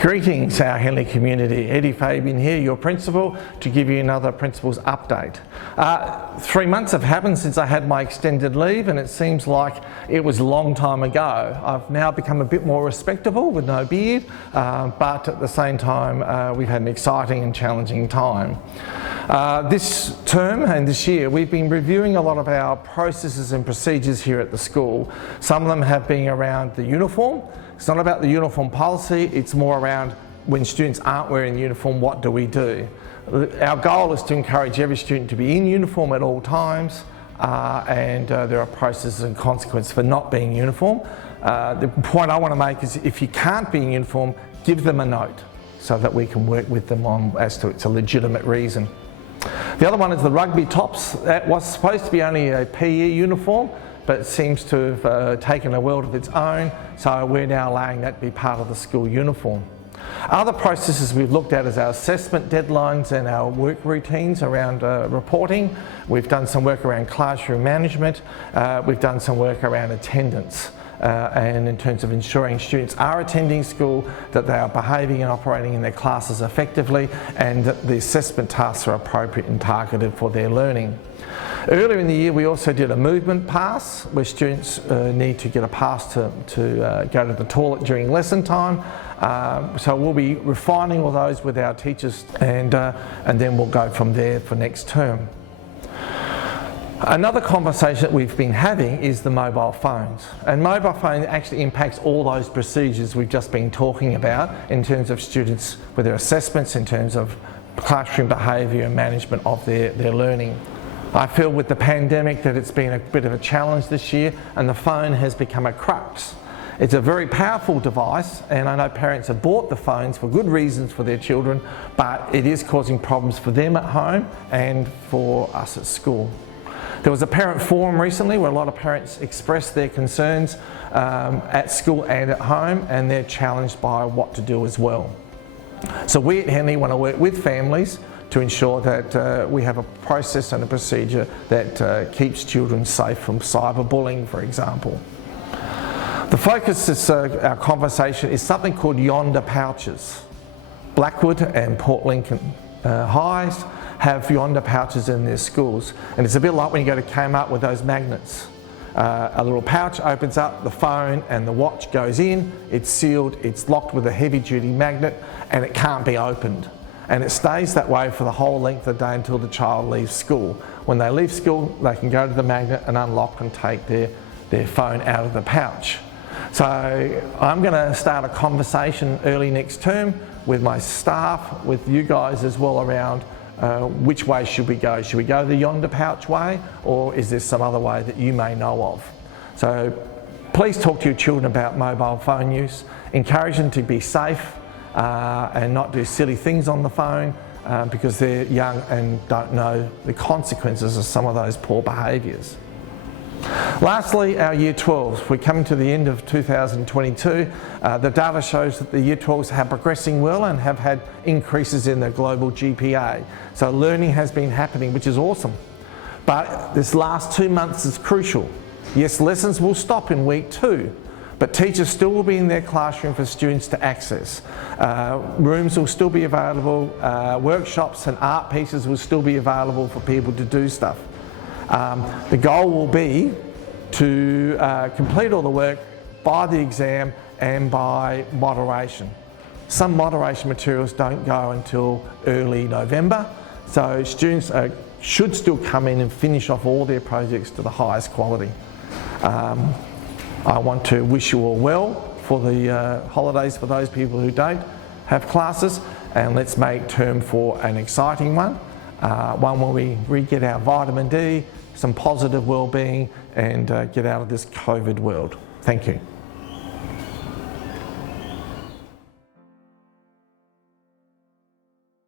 Greetings, our Henley community. Eddie Fabijan here, your principal, to give you another principal's update. 3 months have happened since I had my extended leave, and it seems like it was a long time ago. I've now become a bit more respectable with no beard, but at the same time we've had an exciting and challenging time. This term and this year we've been reviewing a lot of our processes and procedures here at the school. Some of them have been around the uniform. It's not about the uniform policy, it's more around when students aren't wearing uniform, what do we do? Our goal is to encourage every student to be in uniform at all times, and there are processes and consequences for not being in uniform. The point I want to make is if you can't be in uniform, give them a note so that we can work with them on as to it's a legitimate reason. The other one is the rugby tops. That was supposed to be only a PE uniform, but it seems to have taken a world of its own, so we're now allowing that to be part of the school uniform. Other processes we've looked at is our assessment deadlines and our work routines around reporting. We've done some work around classroom management. We've done some work around attendance and in terms of ensuring students are attending school, that they are behaving and operating in their classes effectively, and that the assessment tasks are appropriate and targeted for their learning. Earlier in the year we also did a movement pass where students need to get a pass to go to the toilet during lesson time. So we'll be refining all those with our teachers, and then we'll go from there for next term. Another conversation that we've been having is the mobile phones. And mobile phone actually impacts all those procedures we've just been talking about in terms of students with their assessments, in terms of classroom behaviour and management of their learning. I feel with the pandemic that it's been a bit of a challenge this year, and the phone has become a crux. It's a very powerful device, and I know parents have bought the phones for good reasons for their children, but it is causing problems for them at home and for us at school. There was a parent forum recently where a lot of parents expressed their concerns at school and at home, and they're challenged by what to do as well. So we at Henley want to work with families to ensure that we have a process and a procedure that keeps children safe from cyberbullying, for example. The focus of our conversation is something called Yonder Pouches. Blackwood and Port Lincoln Highs have Yonder Pouches in their schools, and it's a bit like when you go to Kmart with those magnets. A little pouch opens up, the phone and the watch goes in, it's sealed, it's locked with a heavy duty magnet, and it can't be opened. And it stays that way for the whole length of the day until the child leaves school. When they leave school, they can go to the magnet and unlock and take their phone out of the pouch. So I'm going to start a conversation early next term with my staff, with you guys as well, around which way should we go? Should we go the Yonder Pouch way, or is there some other way that you may know of? So please talk to your children about mobile phone use. Encourage them to be safe and not do silly things on the phone because they're young and don't know the consequences of some of those poor behaviours. Lastly, our Year 12s. We're coming to the end of 2022. The data shows that the Year 12s are progressing well and have had increases in their global GPA. So learning has been happening, which is awesome. But this last 2 months is crucial. Yes, lessons will stop in week 2, but teachers still will be in their classroom for students to access. Rooms will still be available, workshops and art pieces will still be available for people to do stuff. The goal will be to complete all the work by the exam and by moderation. Some moderation materials don't go until early November, so students should still come in and finish off all their projects to the highest quality. I want to wish you all well for the holidays for those people who don't have classes, and let's make term 4 an exciting one. One where we re-get our vitamin D, some positive well-being, and get out of this COVID world. Thank you.